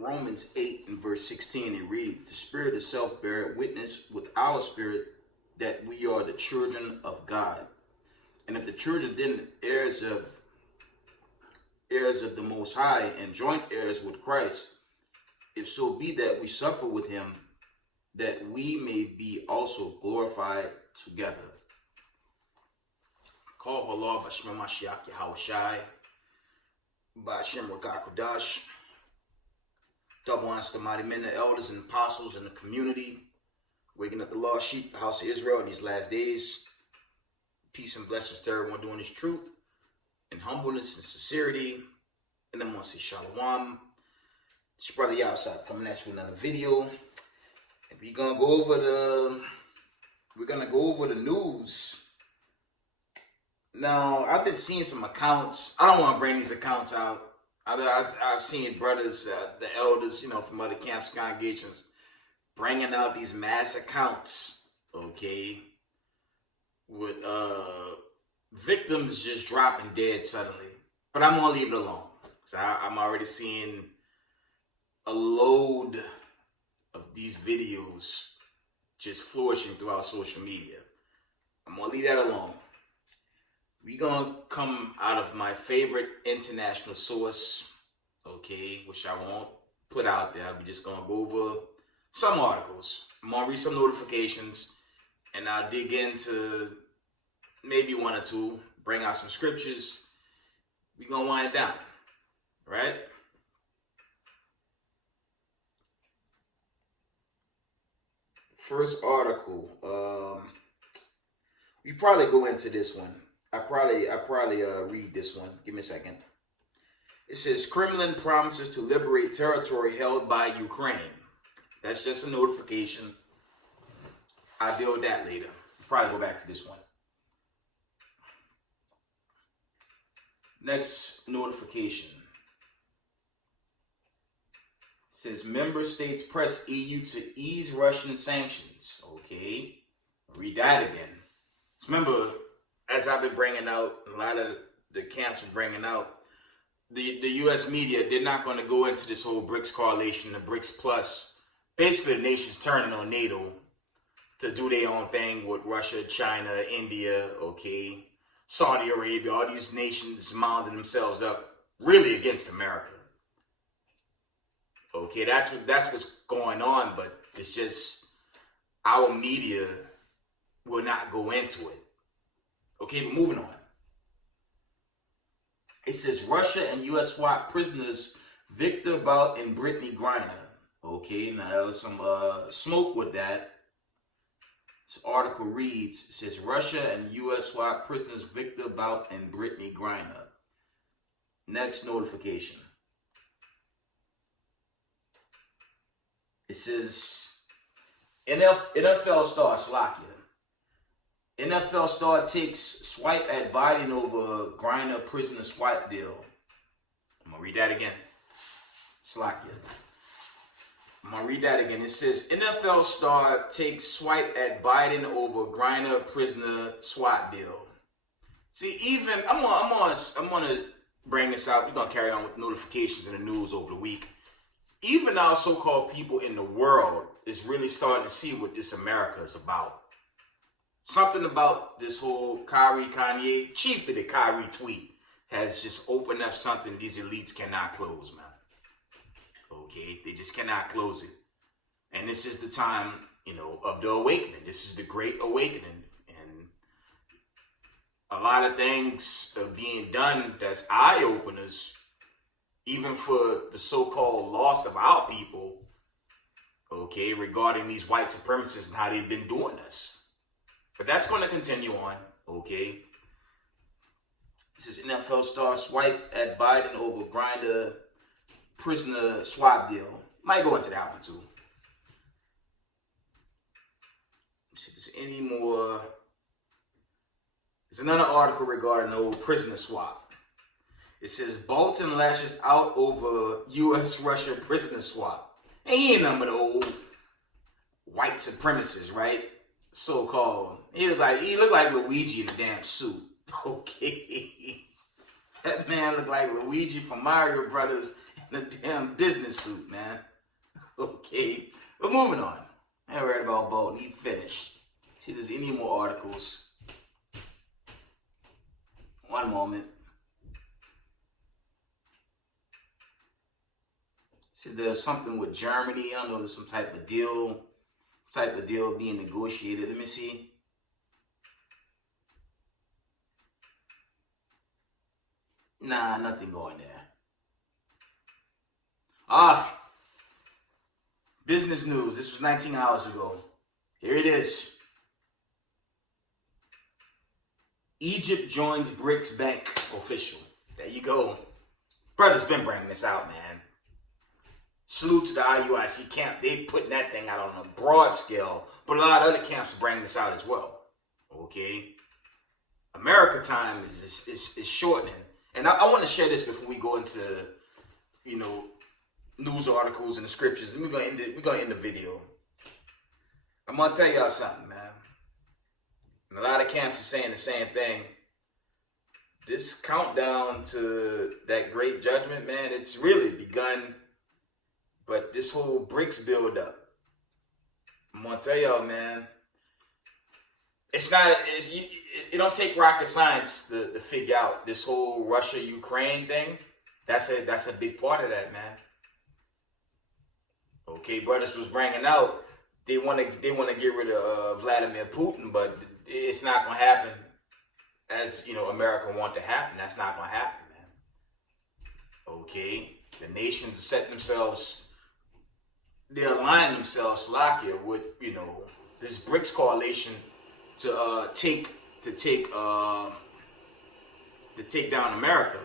Romans 8 and verse 16, it reads, the Spirit itself beareth witness with our spirit that we are the children of God. And if the children, then heirs of the Most High, and joint heirs with Christ, if so be that we suffer with him, that we may be also glorified together. Call Allah Bashma Mashiach Yahushai, Bashim Rakakudash. Double honors to mighty men, the elders and apostles in the community, waking up the lost sheep, the house of Israel in these last days. Peace and blessings to everyone doing this truth and humbleness and sincerity. And then I want to say shalom. It's your brother Yahusai coming at you with another video. And we're gonna go over the news. Now, I've been seeing some accounts. I don't want to bring these accounts out. I've seen brothers, the elders, from other camps, congregations, bringing out these mass accounts, okay, with victims just dropping dead suddenly. But I'm going to leave it alone. So I'm already seeing a load of these videos just flourishing throughout social media. I'm going to leave that alone. We're going to come out of my favorite international source, okay, which I won't put out there. We're just going to go over some articles. I'm going to read some notifications, and I'll dig into maybe one or two, bring out some scriptures. We're going to wind it down, right? First article, we probably go into this one. I probably read this one. Give me a second. It says, Kremlin promises to liberate territory held by Ukraine. That's just a notification. I'll deal with that later. Probably go back to this one. Next notification. It says, member states press EU to ease Russian sanctions. Okay. Read that again. Remember, as I've been bringing out, a lot of the camps are bringing out, the U.S. media, they're not going to go into this whole BRICS correlation, the BRICS plus. Basically, the nation's turning on NATO to do their own thing with Russia, China, India, okay, Saudi Arabia, all these nations mounting themselves up really against America. Okay, that's what's going on, but it's just our media will not go into it. Okay, but moving on. It says Russia and U.S. SWAT prisoners Victor Bout and B.Griner. Okay, now there was some smoke with that. This article reads, it says Russia and U.S. SWAT prisoners Victor Bout and B.Griner. Next notification. It says NFL star Slovakia. NFL star takes swipe at Biden over Griner prisoner swipe deal. I'm going to read that again. Slovakia. I'm going to read that again. It says NFL star takes swipe at Biden over Griner prisoner swap deal. See, even I'm gonna bring this out. We're gonna carry on with notifications in the news over the week. Even our so-called people in the world is really starting to see what this America is about. Something about this whole Kanye, chiefly the Kyrie tweet, has just opened up something these elites cannot close, man. Okay, they just cannot close it. And this is the time, of the awakening. This is the great awakening. And a lot of things are being done that's eye-openers, even for the so-called lost of our people, okay, regarding these white supremacists and how they've been doing this. But that's going to continue on, okay? This is NFL star swipe at Biden over Griner prisoner swap deal. Might go into that one too. Let's see if there's any more. There's another article regarding the old prisoner swap. It says Bolton lashes out over U.S.-Russia prisoner swap. And he ain't none but the old white supremacists, right? So-called. He looked like Luigi in a damn suit. Okay. That man looked like Luigi from Mario Brothers in a damn business suit, man. Okay, but moving on. I ain't worried about Bolton. He finished. See if there's any more articles. One moment. See, there's something with Germany. I don't know, there's some type of deal being negotiated. Let me see. Nah, nothing going there. Business news. This was 19 hours ago. Here it is. Egypt joins BRICS bank official. There you go. Brother's been bringing this out, man. Salute to the IUIC camp. They putting that thing out on a broad scale, but a lot of other camps are bringing this out as well. Okay? America time is shortening. And I want to share this before we go into, news articles and the scriptures. We're gonna end the video. I'm gonna tell y'all something, man. And a lot of camps are saying the same thing. This countdown to that great judgment, man, it's really begun. But this whole BRICS build up, I'm gonna tell y'all, man, it don't take rocket science to figure out this whole Russia-Ukraine thing. That's a big part of that, man. Okay, brothers was bringing out they want to get rid of Vladimir Putin, but it's not gonna happen as America want to happen. That's not gonna happen, man. Okay, the nations are setting themselves. They're aligning themselves, Slovakia, with this BRICS coalition to take down America.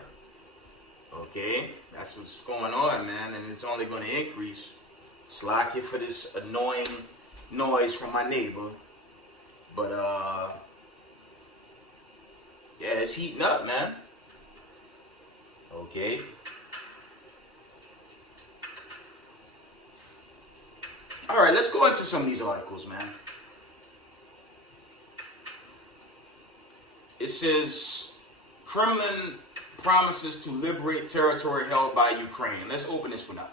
Okay, that's what's going on, man, and it's only going to increase. Slovakia for this annoying noise from my neighbor, but yeah, it's heating up, man. Okay. All right, let's go into some of these articles, man. It says, Kremlin promises to liberate territory held by Ukraine. Let's open this one up.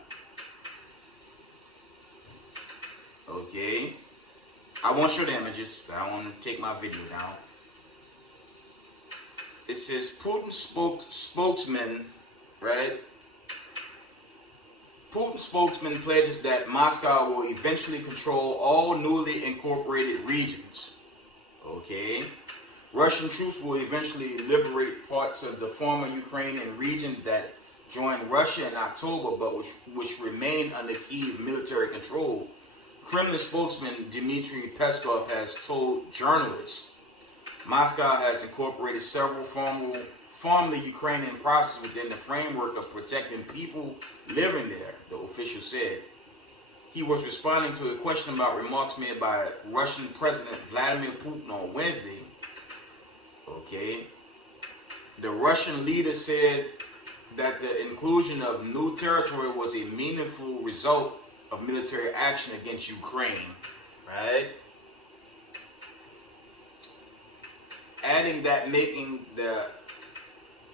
Okay. I won't show the images. I don't want to take my video down. It says, Putin's spokesman, right? Putin's spokesman pledges that Moscow will eventually control all newly incorporated regions. Okay. Russian troops will eventually liberate parts of the former Ukrainian region that joined Russia in October, but which remain under Kyiv military control. Kremlin spokesman Dmitry Peskov has told journalists Moscow has incorporated several formerly Ukrainian provinces within the framework of protecting people living there, the official said. He was responding to a question about remarks made by Russian President Vladimir Putin on Wednesday. Okay. The Russian leader said that the inclusion of new territory was a meaningful result of military action against Ukraine, right? Adding that making the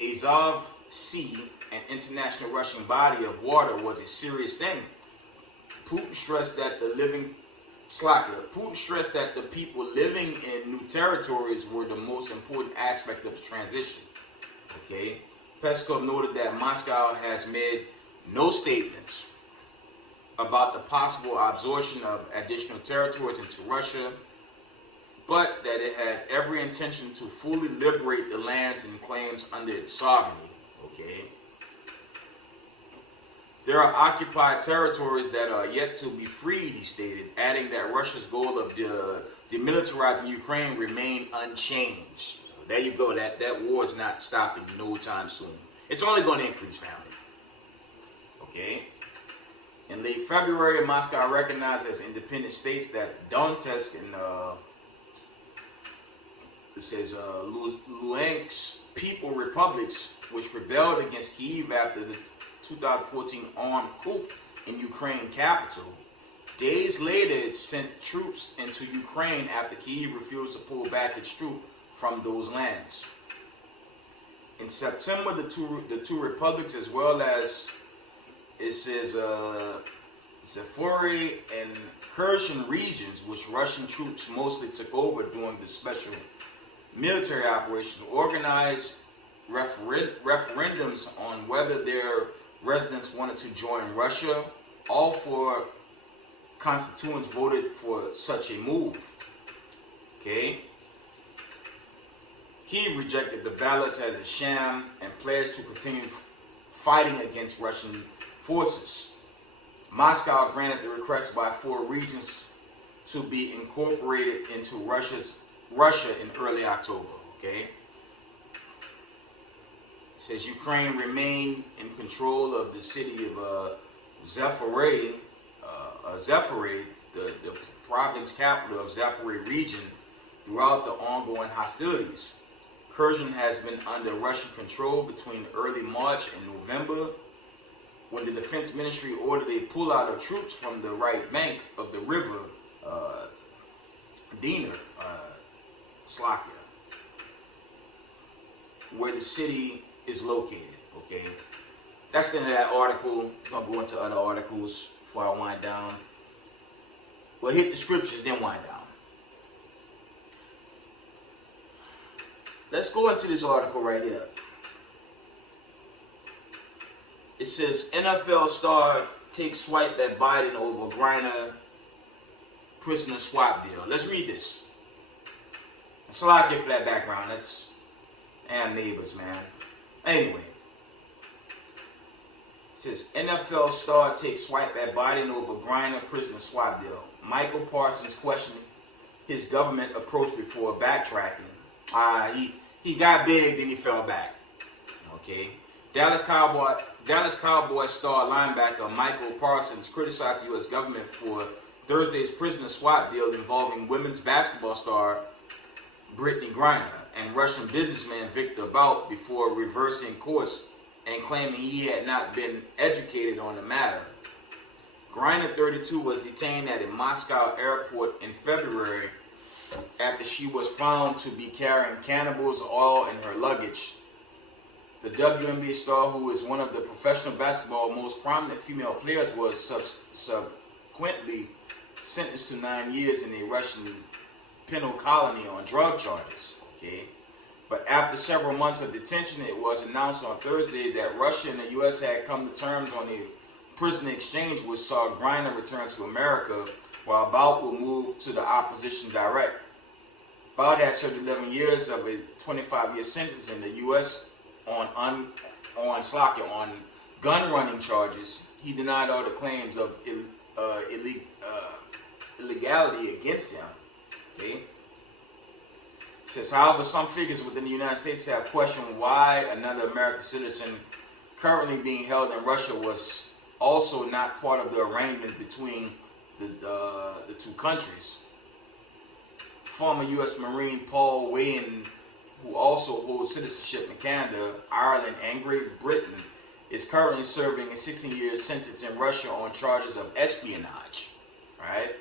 Azov Sea an international Russian body of water was a serious thing. Putin stressed that the people living in new territories were the most important aspect of the transition. Okay, Peskov noted that Moscow has made no statements about the possible absorption of additional territories into Russia, but that it had every intention to fully liberate the lands and claims under its sovereignty. Okay. There are occupied territories that are yet to be freed, he stated, adding that Russia's goal of demilitarizing Ukraine remained unchanged. So there you go. That war is not stopping no time soon. It's only going to increase, family. Okay. In late February, Moscow recognized as independent states that Donetsk and Luhansk people republics, which rebelled against Kyiv after the 2014 armed coup in Ukraine capital. Days later, it sent troops into Ukraine after Kyiv refused to pull back its troops from those lands. In September, the two republics, as well as says Zaporozhye and Kherson regions, which Russian troops mostly took over during the special military operations, organized referendums on whether their residents wanted to join Russia. All four constituents voted for such a move. Okay. Kyiv rejected the ballots as a sham and pledged to continue fighting against Russian forces. Moscow granted the request by four regions to be incorporated into Russia in early October. Okay. It says Ukraine remained in control of the city of Zaporozhye, the province capital of Zaporozhye region, throughout the ongoing hostilities. Kherson has been under Russian control between early March and November, when the defense ministry ordered a pullout of troops from the right bank of the river Dnieper, where the city is located. Okay, that's the end of that article. I'm gonna go into other articles before I wind down. Well, hit the scriptures, then wind down. Let's go into this article right here. It says NFL star takes swipe at Biden over Griner prisoner swap deal. Let's read this. It's a lot for that background. That's neighbors, man. Anyway, it says NFL star takes swipe at Biden over Griner prisoner swap deal. Michael Parsons questioned his government approach before backtracking. He got big, then he fell back. Okay. Dallas Cowboy star linebacker Michael Parsons criticized the U.S. government for Thursday's prisoner swap deal involving women's basketball star B.Griner and Russian businessman Victor Bout before reversing course and claiming he had not been educated on the matter. Griner, 32, was detained at a Moscow airport in February after she was found to be carrying cannabis oil in her luggage. The WNBA star, who is one of the professional basketball's most prominent female players, was subsequently sentenced to 9 years in a Russian penal colony on drug charges. Okay, but after several months of detention, it was announced on Thursday that Russia and the U.S. had come to terms on a prisoner exchange, which saw Griner return to America, while Bout will move to the opposition direct. Bout has served 11 years of a 25-year sentence in the U.S. on gun running charges. He denied all the claims of illegality against him. Okay. It says, however, some figures within the United States have questioned why another American citizen currently being held in Russia was also not part of the arrangement between the two countries. Former U.S. Marine Paul Whelan, who also holds citizenship in Canada, Ireland, and Great Britain, is currently serving a 16-year sentence in Russia on charges of espionage. Right?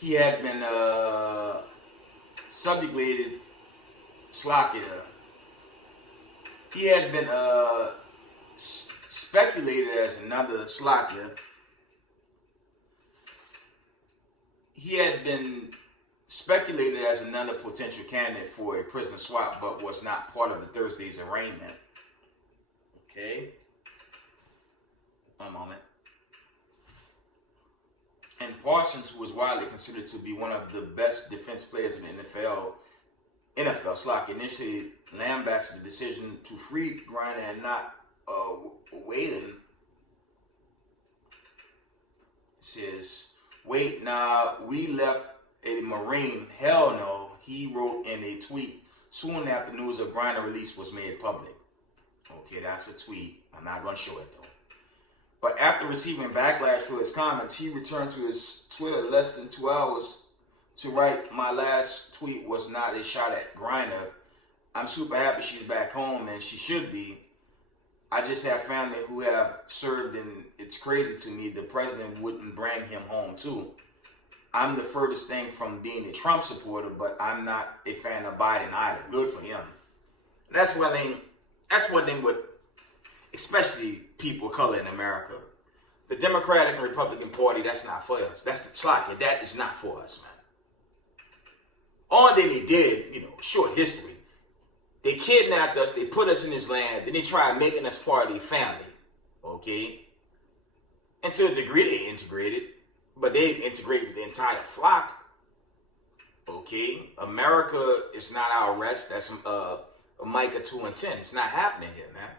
He had been subjugated. He had been speculated as another He had been speculated as another potential candidate for a prisoner swap, but was not part of the Thursday's arraignment. Okay. One moment. And Parsons, who was widely considered to be one of the best defense players in the NFL initially lambasted the decision to free Griner and not Whelan. Says, wait, nah, we left a Marine. Hell no, he wrote in a tweet soon after news of Griner release was made public. Okay, that's a tweet. I'm not going to show it though. But after receiving backlash for his comments, he returned to his Twitter less than 2 hours to write, my last tweet was not a shot at Griner. I'm super happy she's back home, and she should be. I just have family who have served, and it's crazy to me the president wouldn't bring him home too. I'm the furthest thing from being a Trump supporter, but I'm not a fan of Biden either. Good for him. That's one thing with especially people of color in America. The Democratic and Republican Party, that's not for us. That's the sloppy. That is not for us, man. All that they did, short history. They kidnapped us, they put us in this land, then they tried making us part of their family. Okay? And to a degree, they integrated, but they integrated with the entire flock. Okay? America is not our rest. That's Micah 2 and 10. It's not happening here, man.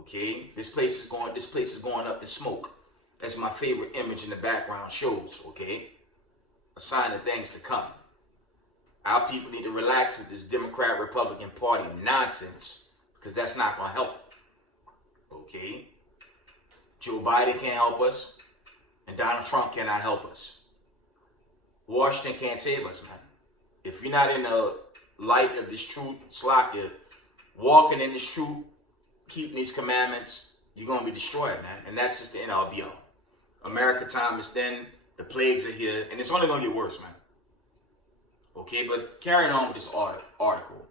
Okay? This place is going up in smoke. That's my favorite image in the background shows, okay? A sign of things to come. Our people need to relax with this Democrat-Republican Party nonsense, because that's not going to help. Okay? Joe Biden can't help us, and Donald Trump cannot help us. Washington can't save us, man. If you're not in the light of this truth, Slakia, walking in this truth, keeping these commandments, you're going to be destroyed, man. And that's just the NLBO. America time is then, the plagues are here, and it's only going to get worse, man. Okay, but carrying on with this article.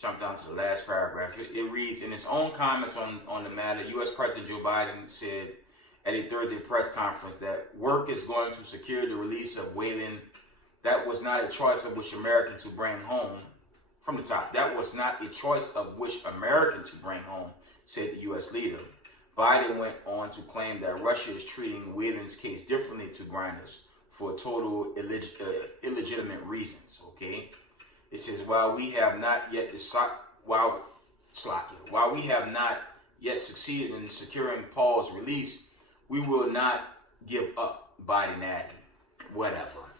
Jump down to the last paragraph. It reads, in his own comments on the matter, U.S. President Joe Biden said at a Thursday press conference that work is going to secure the release of Wayland. That was not a choice of which American to bring home. From the top, that was not a choice of which American to bring home, said the U.S. leader. Biden went on to claim that Russia is treating Wayland's case differently to Griner's for total illegitimate reasons. Okay, it says while we have not yet succeeded in securing Paul's release, we will not give up. Biden added, whatever.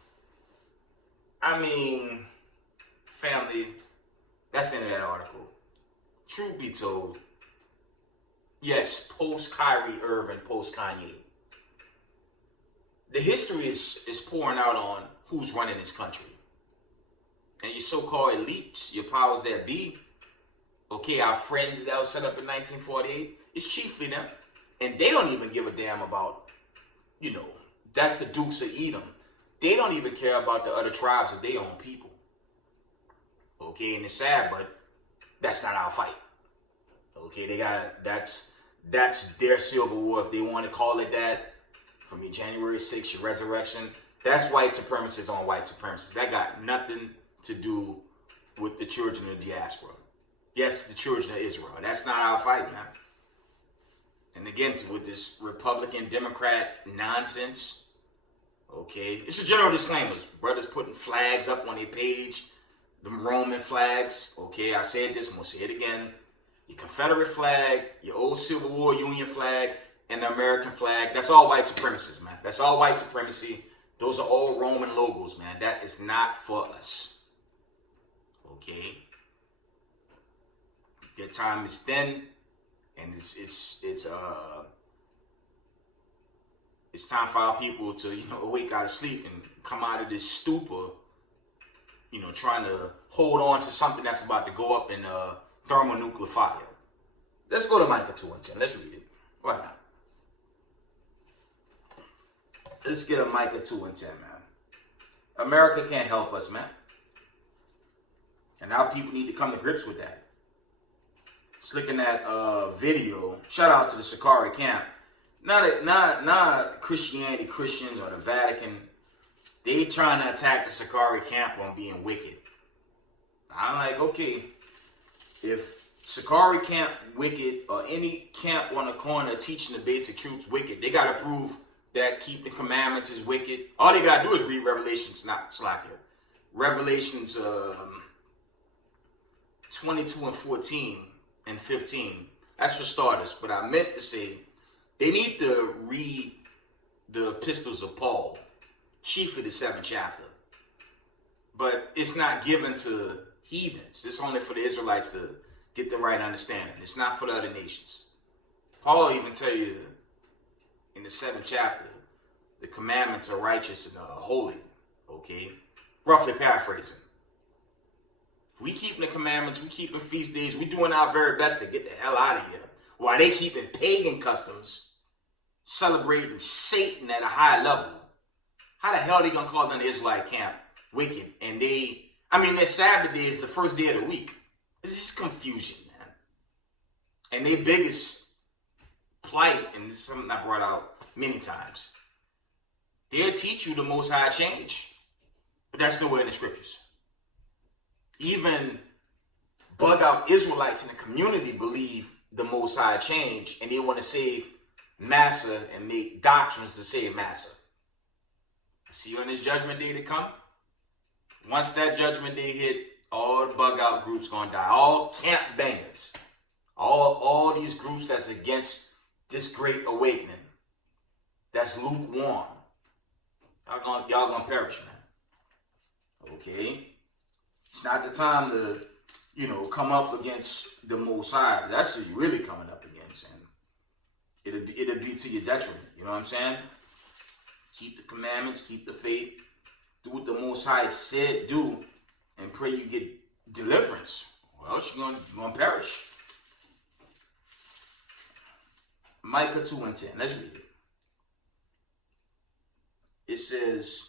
I mean, family, that's the end of that article. Truth be told, yes, post-Kyrie Irving, post-Kanye. The history is pouring out on who's running this country. And your so-called elites, your powers that be, okay, our friends that was set up in 1948, it's chiefly them. And they don't even give a damn about, that's the Dukes of Edom. They don't even care about the other tribes of their own people. Okay, and it's sad, but that's not our fight. Okay, that's their Civil War, if they want to call it that. From your January 6th, your resurrection, that's white supremacists on white supremacists. That got nothing to do with the children of the diaspora. Yes, the children of Israel. That's not our fight, man. And again, with this Republican Democrat nonsense, okay, it's a general disclaimer. Brothers putting flags up on their page, them Roman flags. Okay, I said this, I'm going to say it again. Your Confederate flag, your old Civil War Union flag, and the American flag. That's all white supremacists, man. That's all white supremacy. Those are all Roman logos, man. That is not for us. Okay? Their time is thin, and it's time for our people to, wake out of sleep and come out of this stupor, trying to hold on to something that's about to go up in thermonuclear fire. Let's go to Micah 2 and 10. Let's read it. Why not? Let's get a Micah 2 and 10, man. America can't help us, man. And our people need to come to grips with that. Just looking at video. Shout out to the Sakari camp. Not Christianity Christians or the Vatican. They trying to attack the Sakari camp on being wicked. I'm like, okay, if Sakari camp wicked or any camp on the corner teaching the basic truths wicked, they got to prove that keeping the commandments is wicked. All they got to do is read Revelations, not Slacker. Revelations 22 and 14 and 15. That's for starters. But I meant to say, they need to read the epistles of Paul, chiefly the 7th chapter. But it's not given to heathens. It's only for the Israelites to get the right understanding. It's not for the other nations. Paul even tell you in the 7th chapter, the commandments are righteous and holy. Okay? Roughly paraphrasing. If we keeping the commandments, we keeping feast days, we doing our very best to get the hell out of here. While they keeping pagan customs, celebrating Satan at a high level. How the hell are they going to call them the Israelite camp wicked. And their Sabbath day is the first day of the week. It's just confusion, man. And their biggest plight, and this is something I brought out many times, they'll teach you the Most High change. But that's nowhere in the scriptures. Even bug out Israelites in the community believe the Most High change, and they want to save Massa and make doctrines to save Massa. See you on this judgment day to come. Once that judgment day hit, all the bug out groups gonna die. All camp bangers. All these groups that's against this great awakening. That's lukewarm. Y'all gonna perish, man. Okay? It's not the time to, come up against the Most High. That's what you're really coming up against. And it'll be to your detriment. You know what I'm saying? Keep the commandments, keep the faith, do what the Most High said do, and pray you get deliverance, or else you're gonna perish. Micah 2:10. Let's read it. It says,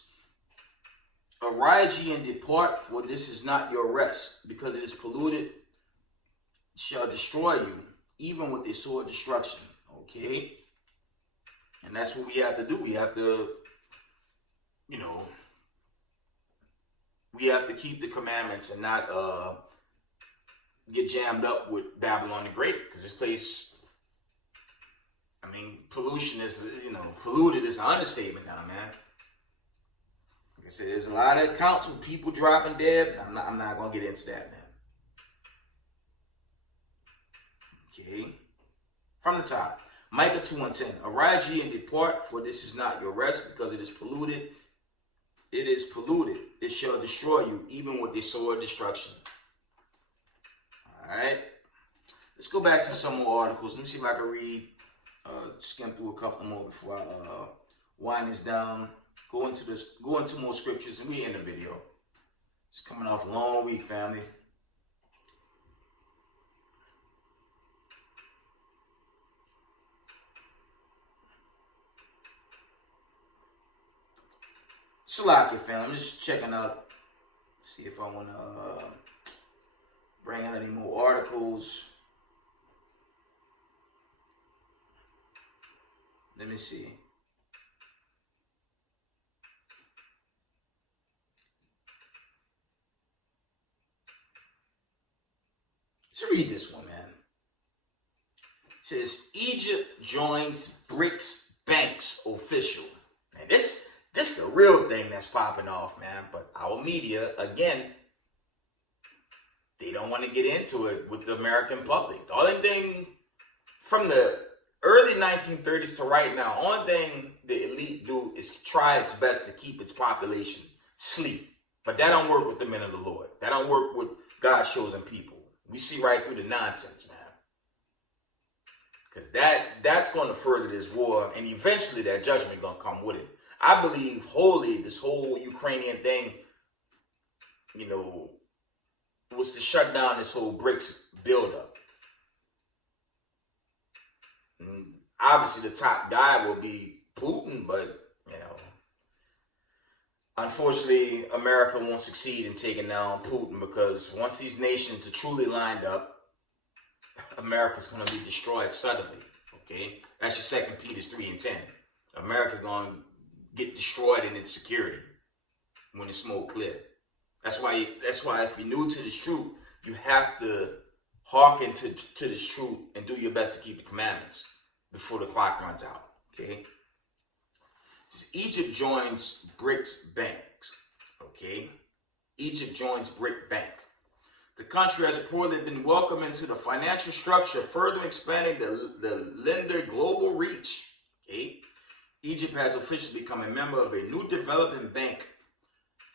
"Arise ye and depart, for this is not your rest, because it is polluted, it shall destroy you, even with a sword of destruction." Okay? And that's what we have to do. We have to, we have to keep the commandments and not get jammed up with Babylon the Great. Because this place, pollution is, polluted is an understatement now, man. Like I said, there's a lot of accounts of people dropping dead. I'm not going to get into that, man. Okay. From the top. Micah 2:10. "Arise ye and depart, for this is not your rest, because it is polluted. It is polluted. It shall destroy you, even with the sword of destruction." Alright. Let's go back to some more articles. Let me see if I can read, skim through a couple more before I wind this down. Go into more scriptures, and we end the video. It's coming off a long week, family. Salakia, fam. I'm just checking out, see if I want to bring out any more articles. Let me see. Let's read this one, man. It says, "Egypt joins BRICS banks official." And this is the real thing that's popping off, man. But our media, again, they don't want to get into it with the American public. The only thing from the early 1930s to right now, only thing the elite do is try its best to keep its population asleep. But that don't work with the men of the Lord. That don't work with God's chosen people. We see right through the nonsense, man. Because that's going to further this war, and eventually that judgment going to come with it. I believe wholly this whole Ukrainian thing, was to shut down this whole BRICS buildup. And obviously the top guy will be Putin, but, unfortunately America won't succeed in taking down Putin, because once these nations are truly lined up, America's going to be destroyed suddenly. Okay? That's your 2 Peter 3:10. America going to get destroyed in its security when the smoke clear. That's why if you're new to this truth, you have to hearken to this truth and do your best to keep the commandments before the clock runs out. Okay? Egypt joins BRICS banks. Okay? Egypt joins BRIC Bank. The country has reportedly been welcomed into the financial structure, further expanding the lender global reach. Okay? Egypt has officially become a member of a new development bank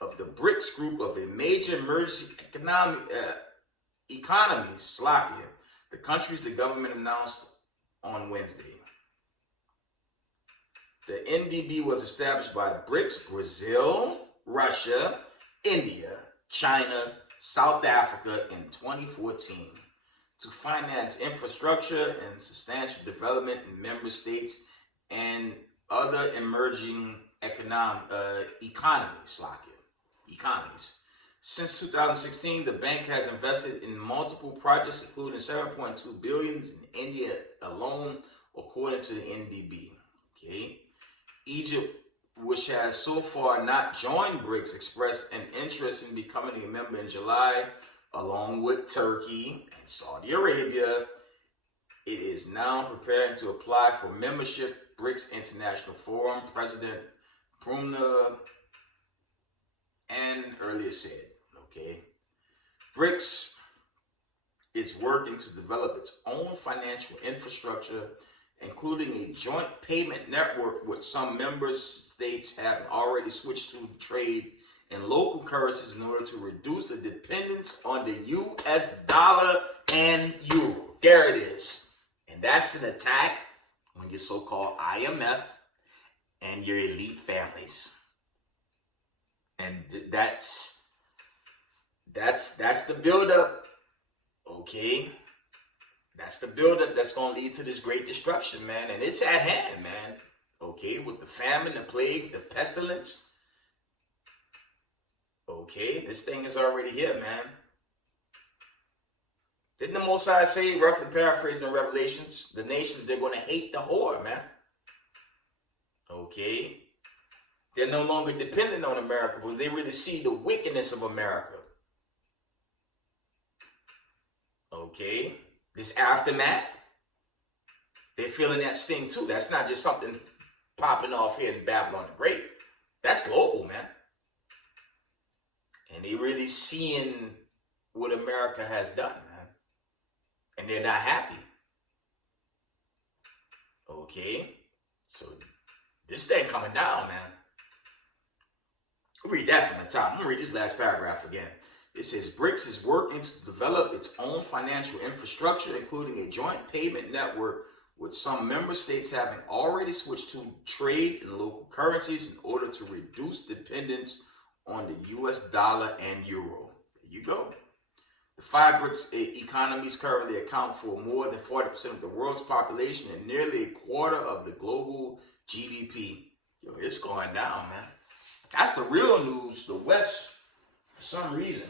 of the BRICS group of a major emerging economies, Slovakia. The government announced on Wednesday. The NDB was established by BRICS, Brazil, Russia, India, China, South Africa in 2014 to finance infrastructure and substantial development in member states and other emerging economies, Slovakia. economies. Since 2016, the bank has invested in multiple projects, including 7.2 billion in India alone, according to the NDB. Okay, Egypt, which has so far not joined BRICS, expressed an interest in becoming a member in July, along with Turkey and Saudi Arabia. It is now preparing to apply for membership. BRICS International Forum President B.Griner and earlier said, okay, BRICS is working to develop its own financial infrastructure, including a joint payment network with some member states having already switched to trade in local currencies in order to reduce the dependence on the US dollar and euro. There it is. And that's an attack on your so-called IMF and your elite families. And that's the buildup, okay? That's the buildup that's going to lead to this great destruction, man. And it's at hand, man, okay? With the famine, the plague, the pestilence, okay? This thing is already here, man. Didn't the Most High say, roughly paraphrasing in Revelations, the nations, they're going to hate the whore, man? Okay? They're no longer dependent on America because they really see the wickedness of America. Okay? This aftermath, they're feeling that sting too. That's not just something popping off here in Babylon the Great. That's global, man. And they really seeing what America has done, man. And they're not happy. Okay? So this thing coming down, man. Read that from the top. I'm going to read this last paragraph again. It says, BRICS is working to develop its own financial infrastructure, including a joint payment network with some member states having already switched to trade in local currencies in order to reduce dependence on the US dollar and euro. There you go. The 5 BRICS economies currently account for more than 40% of the world's population and nearly a quarter of the global GDP. Yo, it's going down, man. That's the real news. The West, for some reason,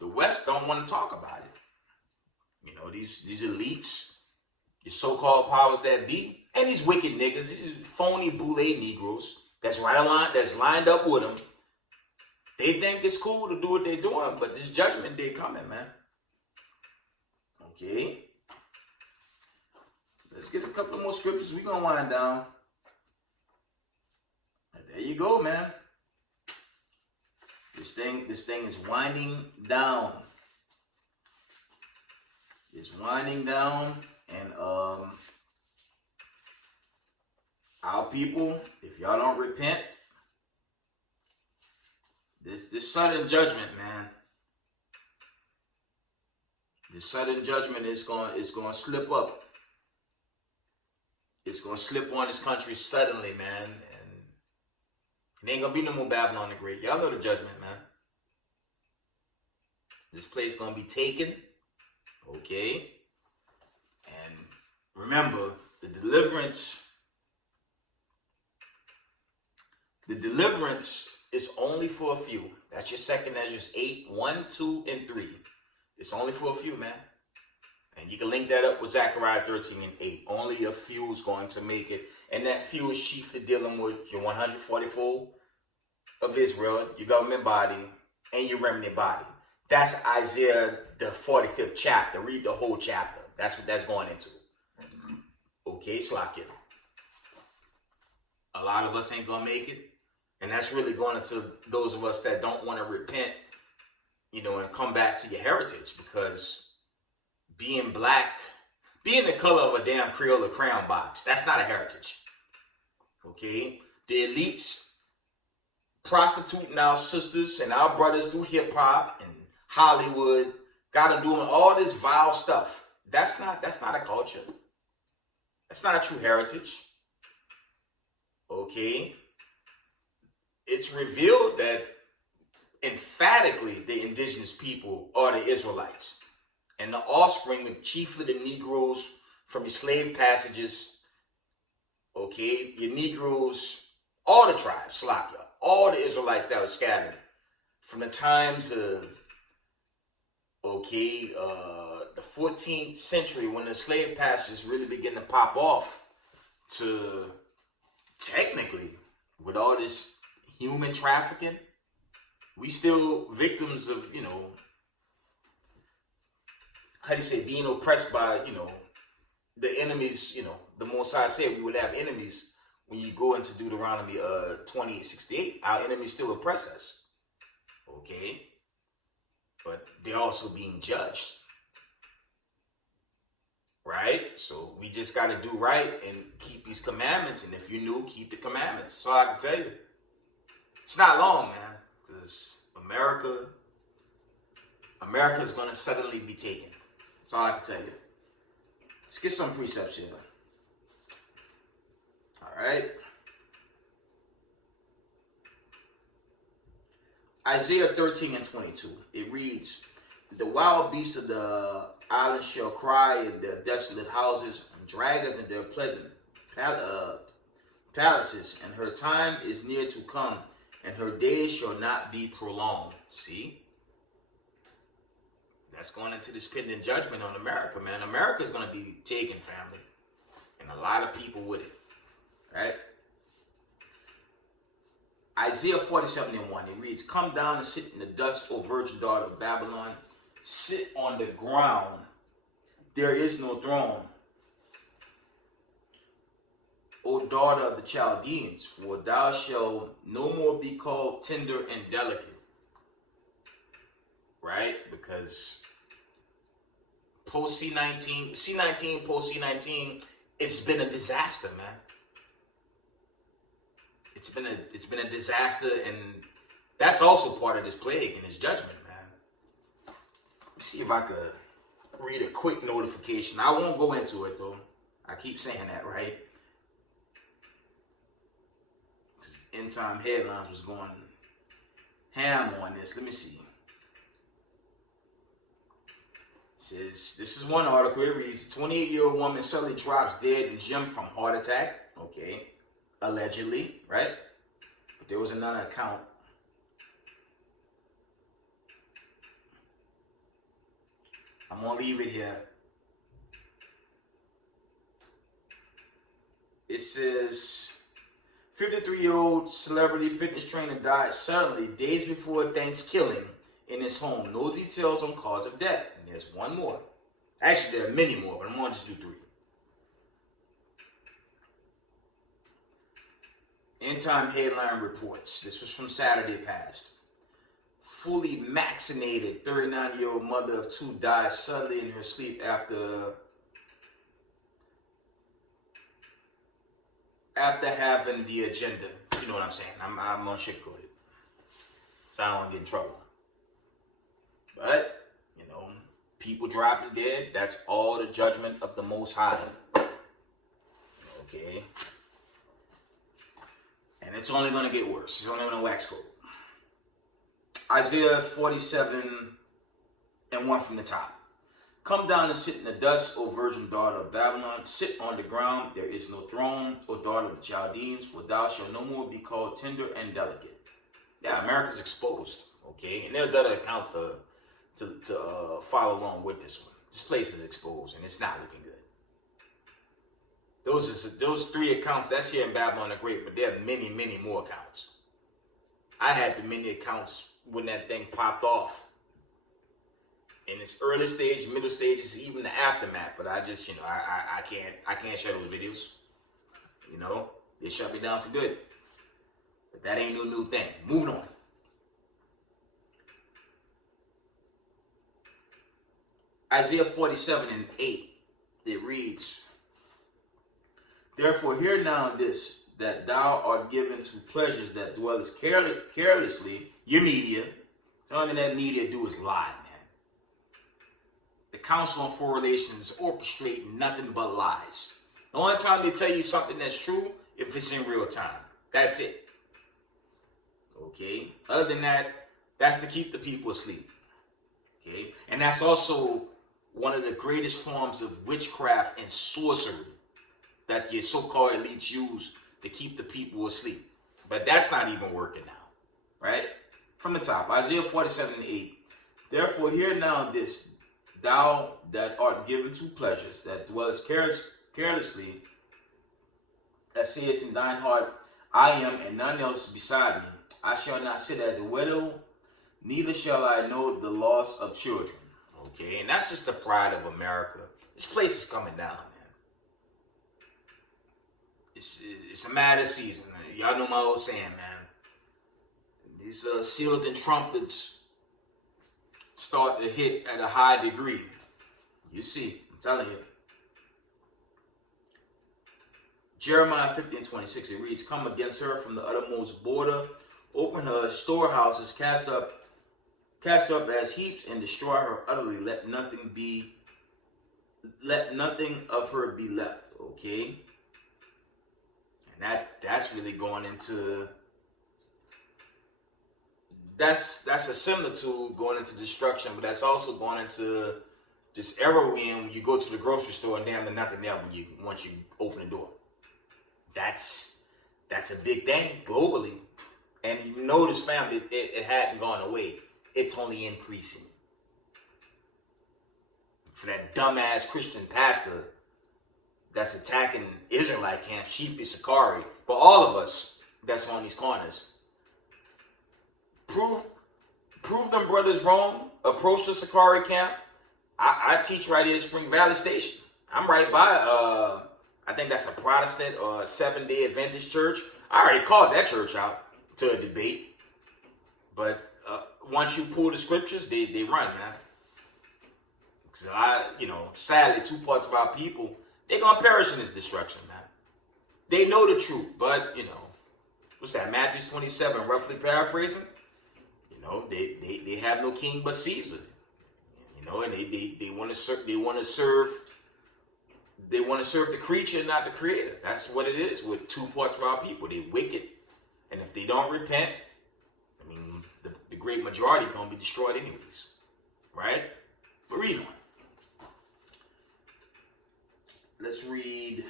the West don't want to talk about it. You know, these elites, these so-called powers that be, and these wicked niggas, these phony boule Negroes that's lined up with them. They think it's cool to do what they're doing, but this judgment day coming, man. Okay. Let's get a couple more scriptures. We're going to wind down. There you go, man. This thing is winding down. It's winding down, and our people, if y'all don't repent, this sudden judgment, man. This sudden judgment is going to slip up. It's going to slip on this country suddenly, man. It ain't gonna be no more Babylon the Great. Y'all know the judgment, man. This place gonna be taken. Okay? And remember, the deliverance is only for a few. That's your second Ezra's 8, 1, 2, and 3. It's only for a few, man. And you can link that up with Zechariah 13 and 8. Only a few is going to make it. And that few is chiefly dealing with your 144 of Israel, your government body, and your remnant body. That's Isaiah, the 45th chapter. Read the whole chapter. That's what that's going into. Okay, Slakia. A lot of us ain't going to make it. And that's really going into those of us that don't want to repent, you know, and come back to your heritage. Because being black, being the color of a damn Crayola crayon box, that's not a heritage. Okay? The elites prostituting our sisters and our brothers through hip-hop and Hollywood, got them doing all this vile stuff. That's not a culture. That's not a true heritage. Okay? It's revealed that emphatically the indigenous people are the Israelites. And the offspring of chiefly the Negroes from your slave passages, okay, your Negroes, all the tribes, Slakia, all the Israelites that were scattered from the times of, the 14th century when the slave passages really begin to pop off, to technically, with all this human trafficking, we still victims of, being oppressed by, the enemies, the Most High said we would have enemies. When you go into Deuteronomy 28:68, our enemies still oppress us. Okay? But they're also being judged. Right? So we just got to do right and keep these commandments. And if you're new, keep the commandments. That's all I can tell you. It's not long, man. Because America's going to suddenly be taken. That's all I can tell you. Let's get some precepts here. Alright. Isaiah 13:22. It reads, the wild beasts of the island shall cry in their desolate houses, and dragons in their pleasant palaces, and her time is near to come, and her days shall not be prolonged. See? That's going into this pending judgment on America, man. America's going to be taken, family. And a lot of people with it. Right? Isaiah 47:1. It reads, come down and sit in the dust, O virgin daughter of Babylon. Sit on the ground. There is no throne. O daughter of the Chaldeans, for thou shalt no more be called tender and delicate. Right? Because post C19, post C19, it's been a disaster, man. It's been a disaster, and that's also part of this plague and this judgment, man. Let me see if I could read a quick notification. I won't go into it though. I keep saying that, right? End time headlines was going ham on this. Let me see. Says, this is one article. It reads, 28-year-old woman suddenly drops dead in gym from heart attack. Okay. Allegedly, right? But there was another account. I'm going to leave it here. It says, 53-year-old celebrity fitness trainer died suddenly days before Thanksgiving in his home. No details on cause of death. And there's one more. Actually, there are many more, but I'm going to just do 3. End time headline reports. This was from Saturday past. Fully vaccinated 39-year-old mother of 2 died suddenly in her sleep after having the agenda. You know what I'm saying? I'm on sugarcoat it. So I don't want to get in trouble. But, people dropping dead, that's all the judgment of the Most High. Okay? And it's only going to get worse. It's only going to wax cold. Isaiah 47:1 from the top. Come down and sit in the dust, O virgin daughter of Babylon. Sit on the ground. There is no throne, O daughter of the Chaldeans, for thou shalt no more be called tender and delicate. Yeah, America's exposed. Okay? And there's other accounts to follow along with this one. This place is exposed, and it's not looking good. Those 3 accounts, that's here in Babylon the Great, but there are many, many more accounts. I had the many accounts when that thing popped off. In its early stage, middle stages, even the aftermath. But I just, I can't share those videos. They shut me down for good. But that ain't no new thing. Moving on. Isaiah 47:8, it reads, therefore hear now this, that thou art given to pleasures that dwellest carelessly. Your media, the only thing that media do is lie, man. The Council on Foreign Relations orchestrate nothing but lies. The only time they tell you something that's true, if it's in real time. That's it. Okay? Other than that, that's to keep the people asleep. Okay? And that's also one of the greatest forms of witchcraft and sorcery that your so-called elites use to keep the people asleep. But that's not even working now, right? From the top, Isaiah 47:8. Therefore hear now this, thou that art given to pleasures, that dwellest carelessly, that sayest in thine heart, I am, and none else beside me. I shall not sit as a widow, neither shall I know the loss of children. Okay, and that's just the pride of America. This place is coming down, man. It's a matter season. Y'all know my old saying, man. These seals and trumpets start to hit at a high degree. You see, I'm telling you. Jeremiah 50:26, it reads, come against her from the uttermost border, open her storehouses, cast up as heaps, and destroy her utterly. Let nothing of her be left. Okay? And that's really going into, that's a similitude going into destruction, but that's also going into this era when you go to the grocery store and damn, there's nothing there once you open the door. That's a big thing globally. And you notice, family, it hadn't gone away. It's only increasing. For that dumbass Christian pastor that's attacking Israelite camp, Sheepy Sakari, but all of us that's on these corners, prove them brothers wrong. Approach the Sakari camp. I teach right here at Spring Valley Station. I'm right by, I think that's a Protestant or a Seventh-day Adventist church. I already called that church out to a debate. But once you pull the scriptures, they run, man. Because sadly, 2 parts of our people, they're going to perish in this destruction, man. They know the truth, but, what's that, Matthew 27, roughly paraphrasing? They have no king but Caesar. And they want to serve the creature, not the creator. That's what it is with 2 parts of our people. They're wicked. And if they don't repent, the great majority are going to be destroyed anyways. Right? But read on. Let's read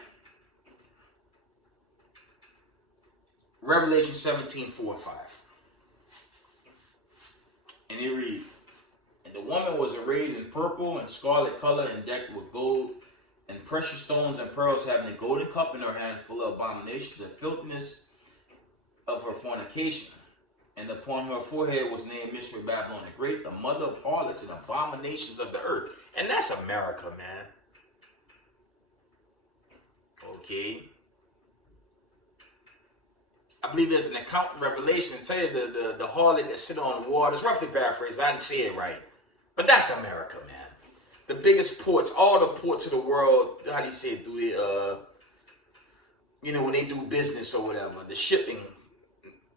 Revelation 17:4-5. And it reads, and the woman was arrayed in purple and scarlet color and decked with gold and precious stones and pearls, having a golden cup in her hand full of abominations and filthiness of her fornication. And upon her forehead was named Mystery Babylon the Great, the mother of harlots and abominations of the earth. And that's America, man. Okay. I believe there's an account in Revelation tell you the harlot that sit on the waters, roughly paraphrased, I didn't say it right. But that's America, man. The biggest ports, all the ports of the world, how do you say it, when they do business or whatever, the shipping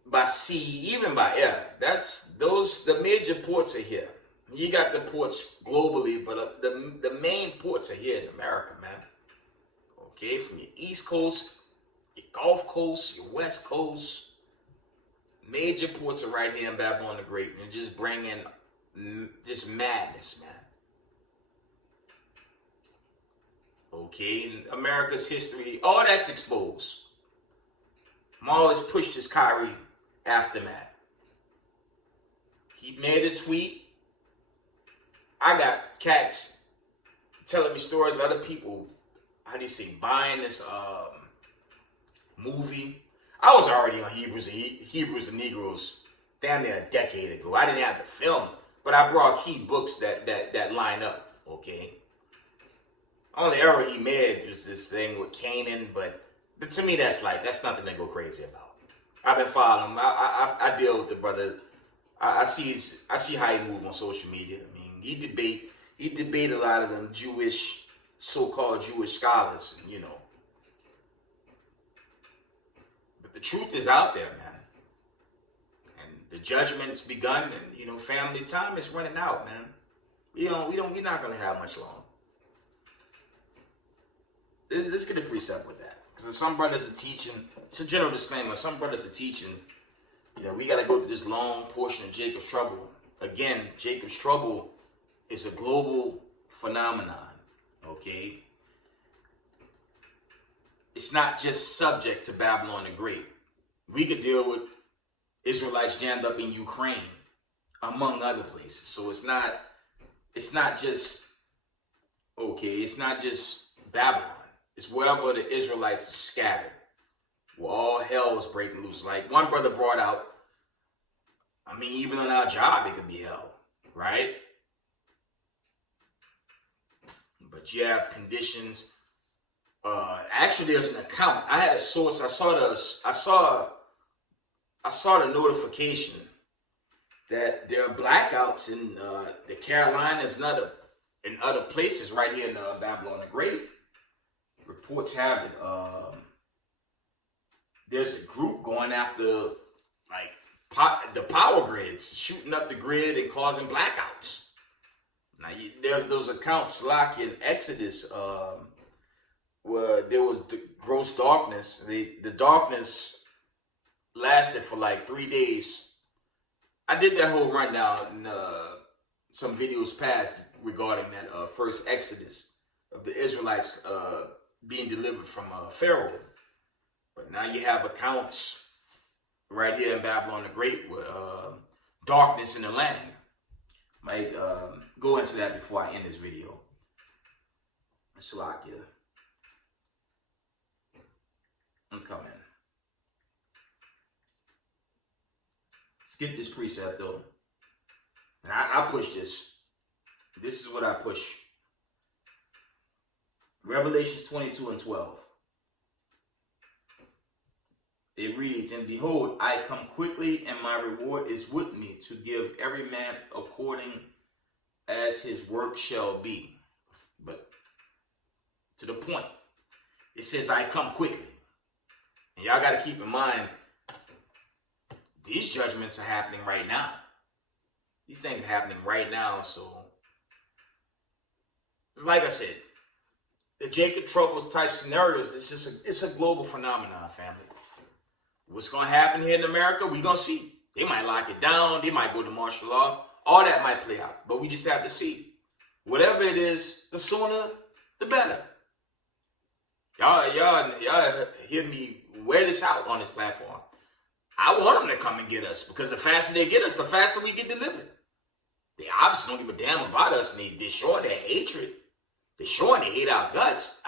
by sea, even by air, the major ports are here. You got the ports globally, but the main ports are here in America, man. Okay, from your East Coast, your Gulf Coast, your West Coast, major ports are right here in Babylon the Great, and just bringing just madness, man. Okay, in America's history, all that's exposed. I'm always pushed this Kyrie aftermath. He made a tweet. I got cats telling me stories of other people, buying this movie. I was already on Hebrews and Negroes damn near a decade ago. I didn't have the film, but I brought key books that line up, okay? Only error he made was this thing with Canaan, but to me that's nothing to go crazy about. I've been following him. I deal with the brother. I see how he move on social media. He debate a lot of them so-called Jewish scholars, But the truth is out there, man. And the judgment's begun, and family time is running out, man. We're not gonna have much long. Let's get a precept with that. Because some brothers are teaching, it's a general disclaimer, some brothers are teaching, we got to go through this long portion of Jacob's trouble. Again, Jacob's trouble is a global phenomenon, okay? It's not just subject to Babylon the Great. We could deal with Israelites jammed up in Ukraine, among other places. So it's not just it's not just Babylon. It's wherever the Israelites are scattered, where all hell is breaking loose. Like one brother brought out, I mean, even on our job, it could be hell, right? But you have conditions. Actually, there's an account. I had a source. I saw the notification that there are blackouts in the Carolinas and other places right here in Babylon the Great. Reports have it. There's a group going after the power grids, shooting up the grid and causing blackouts. Now there's those accounts like in Exodus where there was gross darkness. The darkness lasted for like 3 days. I did that whole rundown in some videos past regarding that first Exodus of the Israelites being delivered from Pharaoh. But now you have accounts right here in Babylon the Great with darkness in the land. Might go into that before I end this video. Salakia. I'm coming. Let's get this precept though. And I push this. This is what I push. Revelations 22:12. It reads, "And behold, I come quickly, and my reward is with me, to give every man according as his work shall be." But to the point, it says, "I come quickly." And y'all got to keep in mind, these judgments are happening right now. These things are happening right now. So, like I said, the Jacob troubles type scenarios, it's a global phenomenon, family. What's going to happen here in America, we're going to see. They might lock it down. They might go to martial law. All that might play out. But we just have to see. Whatever it is, the sooner, the better. Y'all hear me wear this out on this platform. I want them to come and get us, because the faster they get us, the faster we get delivered. They obviously don't give a damn about us, and they're showing their hatred. They're showing they hate our guts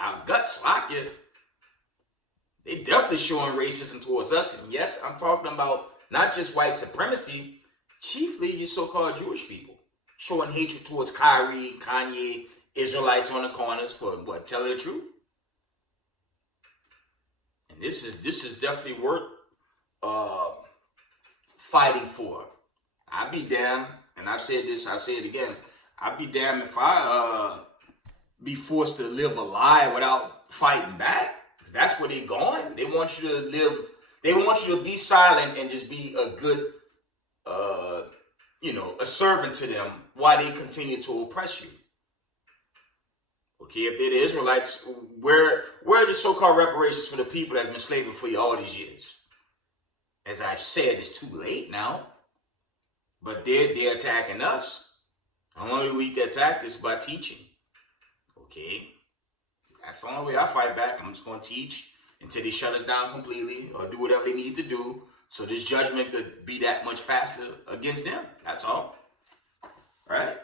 like it. They definitely showing racism towards us. And yes, I'm talking about not just white supremacy, chiefly your so-called Jewish people. Showing hatred towards Kyrie, Kanye, Israelites on the corners for what? Telling the truth? And this is definitely worth fighting for. I'd be damned, and I've said this, I say it again, I'd be damned if I be forced to live a lie without fighting back. That's where they're going. They want you to live, they want you to be silent and just be a good, a servant to them while they continue to oppress you. Okay, if they're the Israelites, where are the so-called reparations for the people that's been slaving for you all these years? As I've said, it's too late now. But they're attacking us. The only way we can attack is by teaching. Okay? That's the only way I fight back. I'm just going to teach until they shut us down completely or do whatever they need to do so this judgment could be that much faster against them. That's all. All right?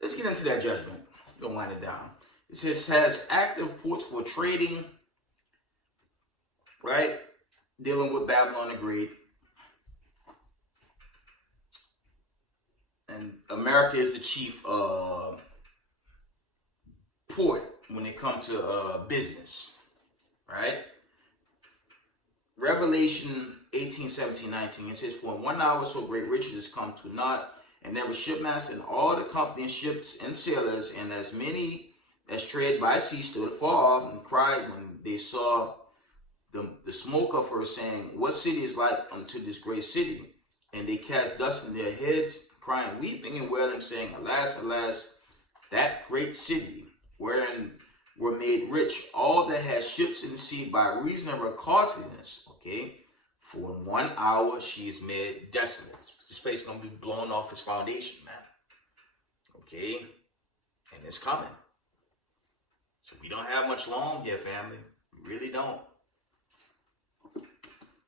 Let's get into that judgment. Don't wind it down. It says, has active ports for trading, right? Dealing with Babylon the Great. And America is the chief port when it comes to business, right? Revelation 18, 17, 19. It says, for in 1 hour so great riches is come to naught, and there was shipmaster and all the company and ships and sailors, and as many as trade by sea stood far off and cried when they saw the smoke of her, saying, what city is like unto this great city? And they cast dust in their heads, crying, weeping and wailing, saying, alas, alas, that great city, wherein were made rich all that had ships in the sea by reason of her costliness. Okay, for in 1 hour she is made desolate. This place is going to be blown off its foundation, man. Okay, and it's coming. So we don't have much long here, family. We really don't. Let's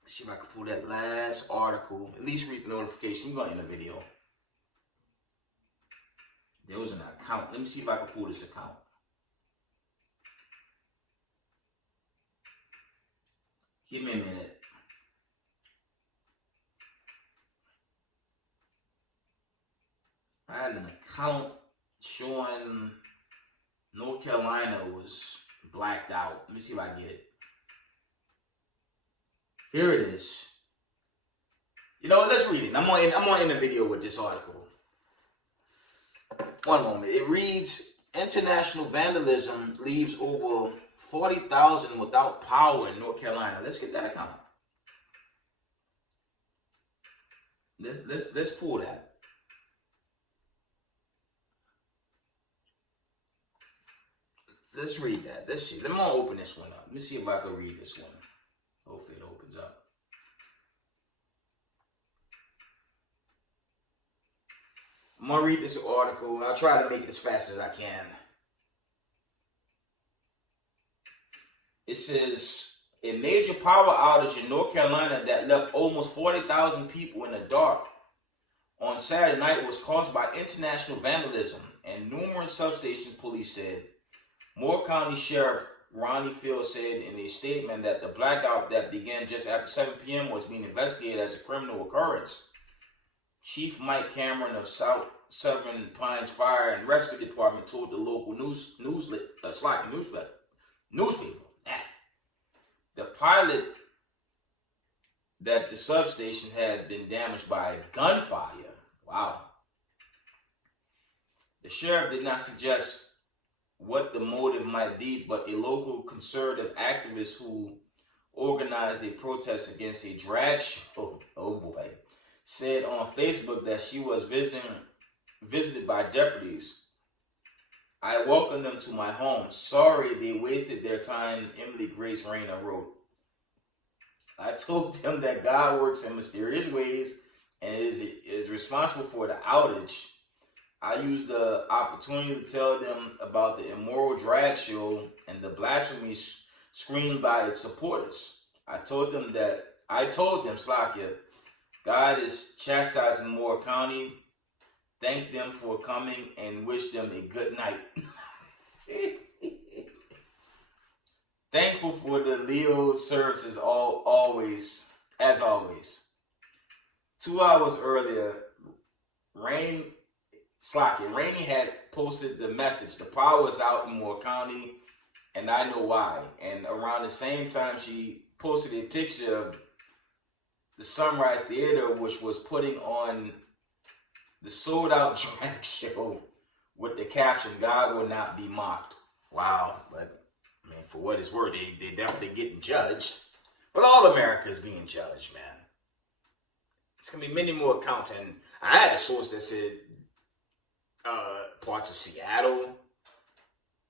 see if I can pull that last article. At least read the notification. We're going to end the video. There was an account. Let me see if I can pull this account. Give me a minute. I had an account showing North Carolina was blacked out. Let me see if I get it. Here it is. You know, let's read it. I'm gonna end the video with this article. One moment. It reads, international vandalism leaves over 40,000 without power in North Carolina. Let's get that account. Let's pull that. Let's read that. Let's see. Let me open this one up. Let me see if I can read this one. Hopefully it opens up. I'm going to read this article. I'll try to make it as fast as I can. It says, a major power outage in North Carolina that left almost 40,000 people in the dark on Saturday night was caused by international vandalism, and numerous substations, police said. Moore County Sheriff Ronnie Field said in a statement that the blackout that began just after 7 p.m. was being investigated as a criminal occurrence. Chief Mike Cameron of Southern Pines Fire and Rescue Department told the local newspaper. The pilot that the substation had been damaged by gunfire. Wow. The sheriff did not suggest what the motive might be, but a local conservative activist who organized a protest against a drag show, oh boy, said on Facebook that she was visited by deputies. I welcomed them to my home. Sorry they wasted their time, Emily Grace Rayner wrote. I told them that God works in mysterious ways and is responsible for the outage. I used the opportunity to tell them about the immoral drag show and the blasphemy screamed by its supporters. I told them, Slakia, God is chastising Moore County. Thank them for coming and wish them a good night. Thankful for the Leo services as always. 2 hours earlier, Rainey had posted the message. The power was out in Moore County, and I know why. And around the same time, she posted a picture of the Sunrise Theater, which was putting on the sold-out drag show with the caption, God will not be mocked. Wow. But, I mean, for what it's worth, they definitely getting judged. But all America is being judged, man. It's going to be many more accounts. And I had a source that said parts of Seattle.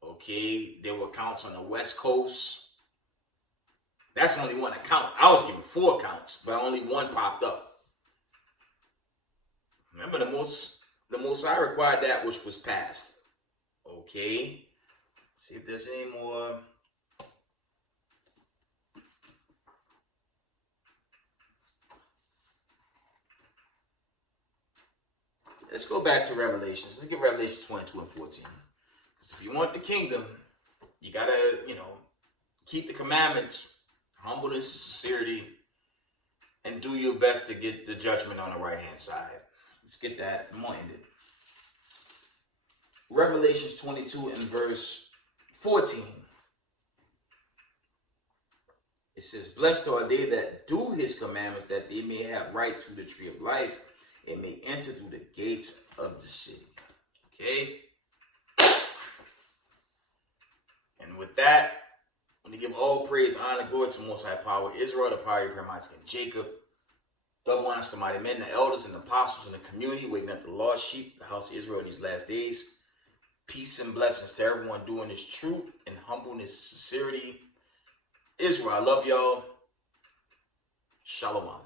Okay. There were accounts on the West Coast. That's only one account. I was given 4 accounts, but only one popped up. Remember, the most I required that which was passed. Okay. See if there's any more. Let's go back to Revelations. Let's get Revelation 22 and 14. Because if you want the kingdom, you got to, keep the commandments, humbleness, sincerity, and do your best to get the judgment on the right-hand side. Let's get that. I'm going to end it. Revelations 22 and verse 14. It says, blessed are they that do his commandments, that they may have right to the tree of life and may enter through the gates of the city. Okay? And with that, I'm going to give all praise, honor, glory to the Most High Power, Israel, the power of Abraham, Isaac, and Jacob. Double honors to mighty men, the elders and the apostles in the community, waking up the lost sheep, the house of Israel in these last days. Peace and blessings to everyone doing this truth and humbleness, sincerity. Israel, I love y'all. Shalom.